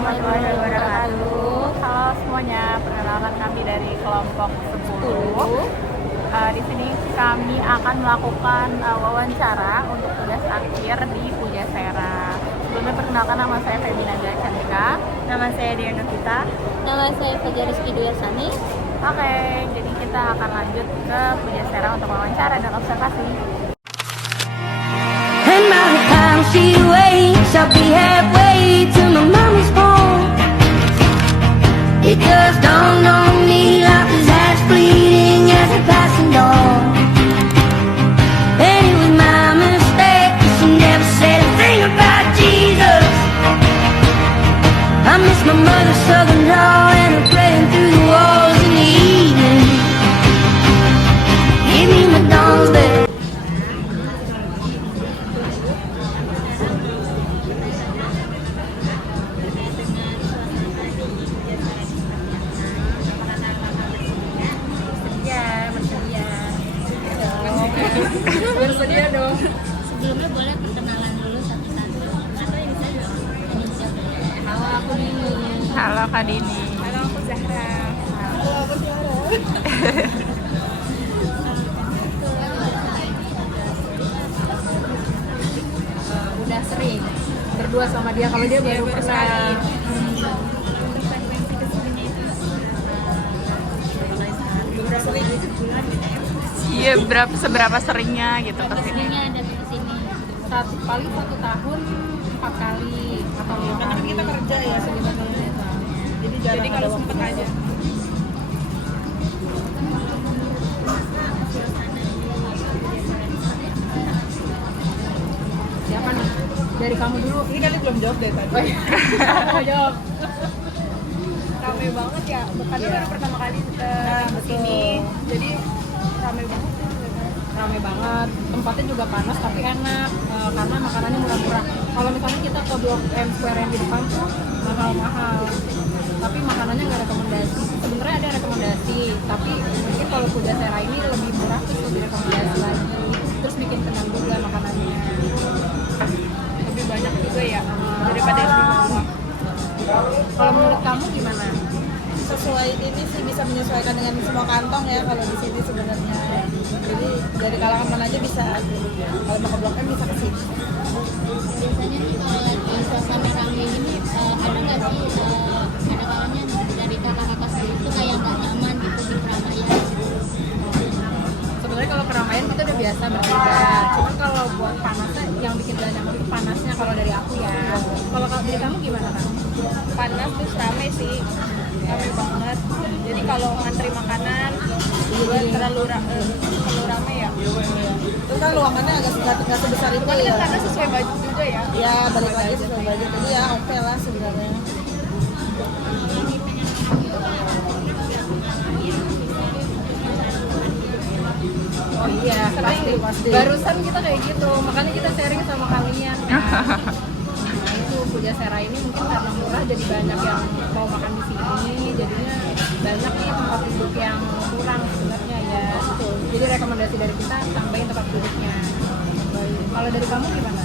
warahmatullahi wabarakatuh. Halo semuanya, perkenalkan kami dari kelompok 10. Di sini kami akan melakukan wawancara untuk tugas akhir di Pujasera. Sebelumnya perkenalkan, nama saya Feminanda Cantika. Nama saya Diana Vita. Nama saya Fajar Rizky Duyarsani. Oke, jadi kita akan lanjut ke Pujasera untuk wawancara dan observasi. And by the time she wakes, I'll be halfway to my mommy's home. It just dawned on me like his eyes bleeding as I passing on. And it was my mistake, 'cause she never said a thing about Jesus. I miss my mother's southern drawl and her praying through the walls in the evening. Give me my dawn's bed. Bersedia dong. Sebelumnya boleh perkenalan dulu satu-satu atau ini saja? Halo, aku Nini. Halo Kak Dini. Halo, aku Zahra. Halo, aku Tiara. Udah sering berdua sama dia, kalau dia baru pernah. Iya, seberapa seringnya gitu ke sini? Pastinya ada di sini. Paling 1 tahun 4 kali atau 5 Karena kali. kita kerja ya sebenarnya. Jadi kalau sempet aja. Siapa nih? Dari kamu dulu. Ini kali belum jawab deh tadi. Mau jawab. Rame banget ya. Karena baru pertama kali kesini. Jadi rame banget. Rame banget, tempatnya juga panas tapi enak, karena makanannya murah-murah. Kalau misalnya kita ke Blok M Square yang di depan tuh mahal-mahal, tapi makanannya nggak rekomendasi. Sebenarnya ada rekomendasi, tapi mungkin kalau Pujasera ini lebih murah terus lebih rekomendasi lagi, terus bikin kenyang juga makanannya. Lebih banyak juga ya daripada yang di bawah. Kalau menurut kamu gimana? Sesuai ini sih bisa menyesuaikan dengan semua kantong ya kalau di sini sebenarnya. Jadi dari kalangan mana aja bisa. Kalau mau ke Blok M bisa ke sini. Biasanya nih kalau lagi suasana ramai ini ada nggak sih ada kalanya dari kakak-kakak sendiri itu kayak nggak nyaman gitu di keramaian? Sebenarnya kalau keramaian kita udah biasa bertiga, cuman kalau buat panasnya yang bikin gak nyaman itu panasnya kalau dari aku ya. Kalau dari kamu gimana kan? Panas terus rame sih. Rame banget. Jadi kalau ngantri makanan juga terlalu rame ya. Itu kan ruangannya agak nggak sebesar itu ya. Karena sesuai baju juga ya. Ya balik lagi sesuai baju. Jadi ya oke lah sebenarnya. Oh iya, pasti. Barusan kita kayak gitu, makanya kita sharing sama kalian. Nah itu Pujasera ini mungkin karena murah jadi banyak yang mau makan di sini, jadinya banyak nih tempat duduk yang kurang sebenarnya ya. Jadi rekomendasi dari kita tambahin tempat duduknya. Kalau dari kamu gimana?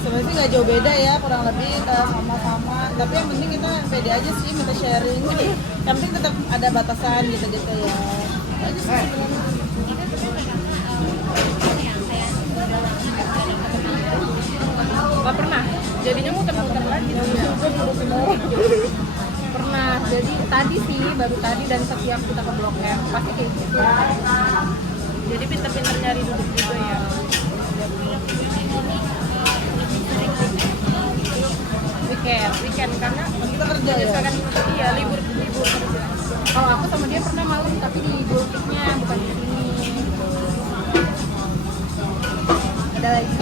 Sebenarnya sih nggak jauh beda ya, kurang lebih sama-sama. Tapi yang penting kita pede aja sih, minta sharing. Yang penting tetap ada batasan gitu-gitu ya. Aja sih sebenarnya. Gak pernah, jadinya muter-muter lagi. Pernah, jadi tadi sih, baru tadi dan setiap kita ke Blok M pasti kayak gitu. Jadi pinter-pinter nyari duduk juga ya. Weekend karena Kita kerja ya. kan iya libur kerja. Kalau aku sama dia pernah malam tapi di Gultiknya bukan di sini. Ada lagi.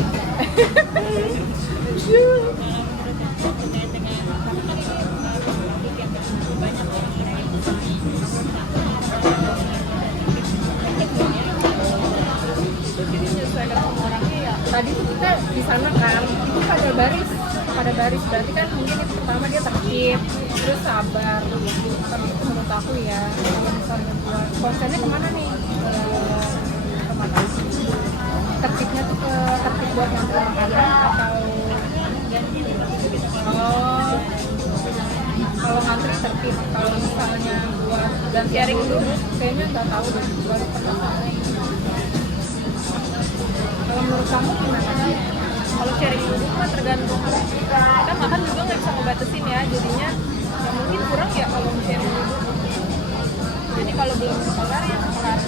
Tadi tuh kita di sana kan, itu pada baris berarti kan mungkin itu pertama dia tertib, terus sabar, tapi itu menurut aku ya, kalau misalnya buat konsennya kemana nih? Kemana? Tertibnya tuh ke tertib buat nganter makanan atau ngantri tertib. Kalau misalnya buat dan sharing dulu, kayaknya nggak tahu deh, baru pernah sama. Kalau menurut kamu gimana? Kalau sharing duduk mah tergantung kita makan juga nggak bisa ngebatasin ya, jadinya ya mungkin kurang ya kalau sharing duduk. Jadi kalau belum kelar ya kelar.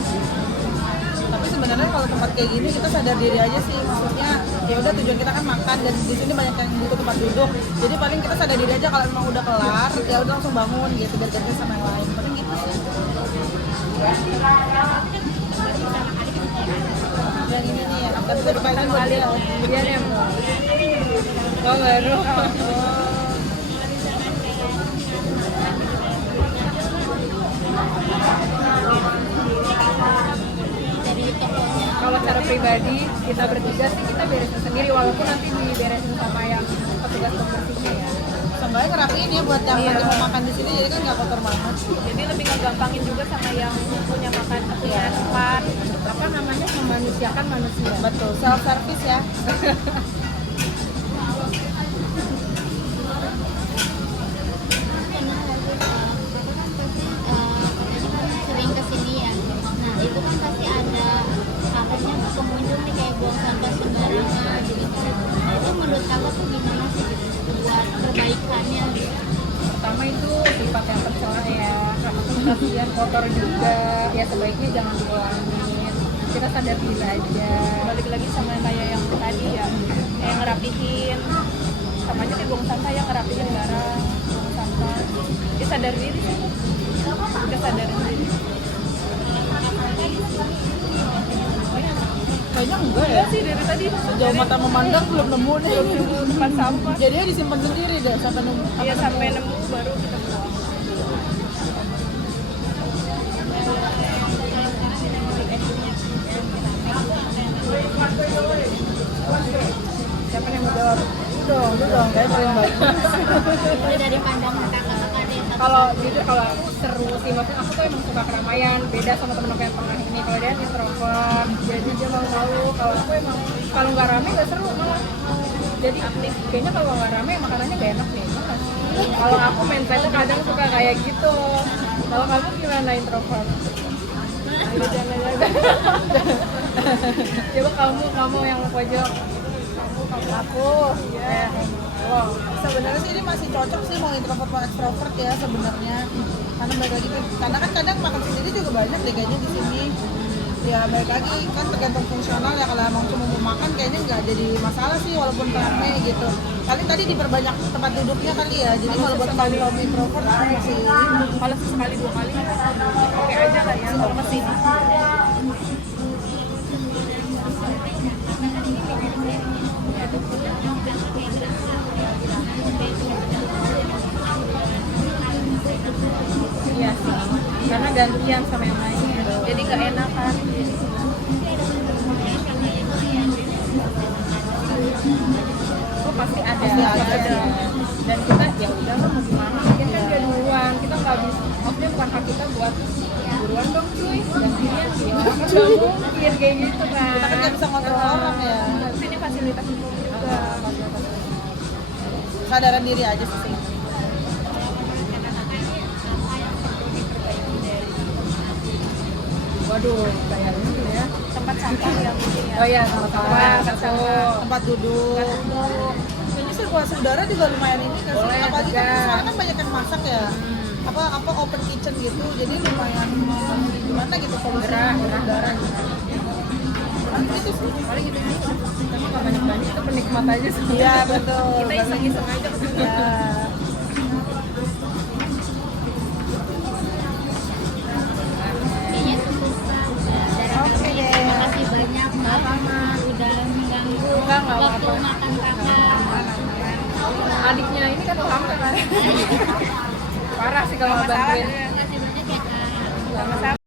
Tapi sebenarnya kalau tempat kayak gini kita sadar diri aja sih, maksudnya ya udah tujuan kita kan makan dan di sini banyak yang butuh tempat duduk, jadi paling kita sadar diri aja kalau memang udah kelar ya udah langsung bangun gitu biar gantian sama yang lain, paling gitu sih. Dan ini nih yang akan bisa dipakai buat dia. Dia nih mau baru. dari tokonya. Kalau cara pribadi kita bertiga sih kita beresin sendiri walaupun nanti diberesin sama yang petugas pembersihnya ya. Seenggaknya ngerapiin ya buat yang nanti mau makan di sini jadi kan nggak kotor banget. Jadi lebih ngegampangin juga sama yang punya makan punya tempat. Apa namanya, memanusiakan manusia. Betul, self service ya. Sering kesini ya. Nah itu kan pasti ada akhirnya pengunjung nih kayak buang sampah sembarangan gitu. Itu menurut kakak tuh gimana sih gitu buat perbaikannya gitu? Pertama itu sifat yang tercela ya, karena kasihan kotor juga, ya sebaiknya jangan diulangin. Kita sadar diri aja. Balik lagi sama kayak yang tadi ya, kayak ngerapihin, sama aja kayak buang sampah yang ngerapihin barang, buang sampah. Dia sadar diri sih, kita sadar diri. Kayaknya enggak ya. Iya sih dari tadi Sejauh mata memandang belum nemu nih. belum nemu tempat sampah. Jadinya disimpan sendiri deh sampai nemu. Iya sampai nemu baru kita buang. Siapa yang mau jawab? Lu dong, kayak paling baik. Itu dari pandangan kakak-kakak deh. Kalau jujur kalau aku seru sih, maksudnya aku tuh emang suka keramaian, beda sama temen aku yang pernah ini. Kalau dia introvert, jadi dia malu-malu. Kalau aku emang kalau nggak rame nggak seru malah. Jadi aktif. Kayaknya kalau nggak rame makanannya nggak enak nih. Kalau aku mindsetnya kadang suka kayak gitu. Kalau kamu gimana introvert? Jangan. Coba kamu yang pojok. Aku ya. Wow. Sebenarnya sih ini masih cocok sih mau introvert mau extrovert ya sebenarnya. Karena balik lagi karena kan kadang makan sendiri juga banyak deh kayaknya di sini. Ya balik lagi kan tergantung fungsional ya, kalau emang cuma mau makan kayaknya nggak jadi masalah sih walaupun rame gitu. Paling tadi diperbanyak tempat duduknya kali ya. Jadi kalau buat kaum introvert masih Kalau sekali 2 kali oke aja lah ya kalau kesini. Iya sih, karena gantian sama yang lain. Jadi nggak enak kan. Oh pasti ada. Pasti ada. Dan kita ya udah lah mau gimana? Mungkin kan dia duluan, kita nggak bisa. Maksudnya bukan hak kita buat buruan dong cuy, gantian ya. Kan nggak mungkin kayak gitu kan. kita kan nggak bisa ngontrol orang ya. Sini fasilitas umum juga. Sadaran diri aja sih. Waduh, kayak ini ya. Tempat sampah yang mungkin ya. Oh iya, sama-sama. Tempat duduk. Ini sirkulasi udara juga lumayan ini kan. Boleh, Apalagi kan segar. sekarang kan banyak yang masak ya. Apa open kitchen gitu. Jadi lumayan gimana gitu polusi Gerah. udara gitu. Kan gitu sih. Paling gitu sih. Tapi nggak banyak-banyak, itu penikmat aja sih. Iya betul. Kita iseng-iseng aja kesini. Ya. Kayaknya cukup dari kami. Terima kasih banyak Mbak Paman udah mengganggu Enggak waktu apa-apa. makan kakak. Adiknya ini kan hamil kan. Parah sih kalau Nggak masalah bantuin. deh. Terima kasih banyak ya kak. Sama-sama.